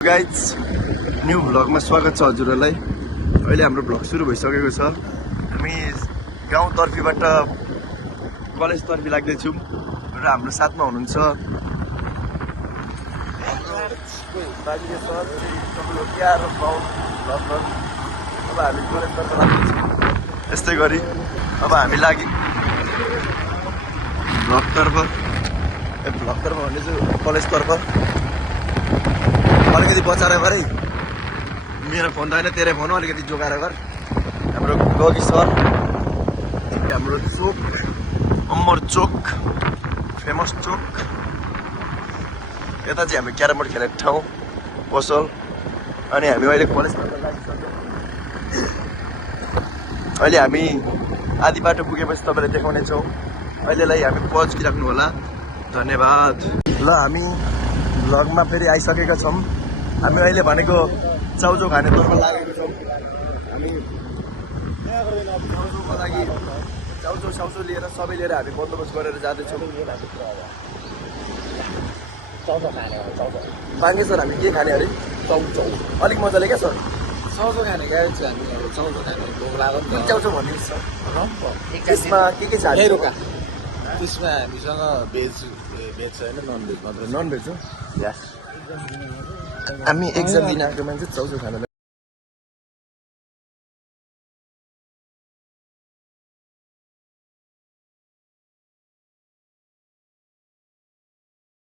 Guys new भ्लगमा स्वागत छ हजुरहरूलाई। अहिले हाम्रो भ्लग सुरु भइसकेको छ। हामी गाउँतर्फीबाट कलेजतर्फी लाग्दैछौँ र हाम्रो साथमा हुनुहुन्छ बाजे सर, टोक्लोकिया र बाउ भ्लगर। अब हामी कलेजतर्फ लाग्दैछौँ। यस्तै गरी अब हामी लागि भ्लगतर्फ भन्ने चाहिँ कलेजतर्फ। अलिकति बचाएर गर है, मेरो फोन त होइन तेरो फोन हो, अलिकति जोगाएर गर। हाम्रो गगी सर, हाम्रो चोक अमर चोक, फेमस चोक। यता चाहिँ हामी क्यारम बोर्ड खेल्ने ठाउँ पसल। अनि हामी अहिले कलेजतर्फ लागिसक्यौँ। अहिले हामी आधी बाटो पुगेपछि तपाईँलाई देखाउनेछौँ। अहिलेलाई हामी पज राख्नु होला। धन्यवाद। ल हामी भ्लगमा फेरि आइसकेका छौँ। हामी अहिले भनेको चाउचाउ खानेतर्फ लागेको छौँ। हामी चाउचाउको लागि चाउचाउ लिएर सबै लिएर हामी बन्दोबस्त गरेर जाँदैछौँ। मागे सर हामी के खाने अरे? चाउचाउ अलिक मजाले क्या सर? चाउचाउ खाने क्या हामी चाउचाउ खाने भोक लाग्यो। कुन चाउचाउ भन्ने सर? त्यसमा के छ? त्यसमा हामीसँग भेज छैन, नन भेज मात्र। नन भेज हो। हामी एक्जाम दिन आएको मान्छे चाउचाउ खान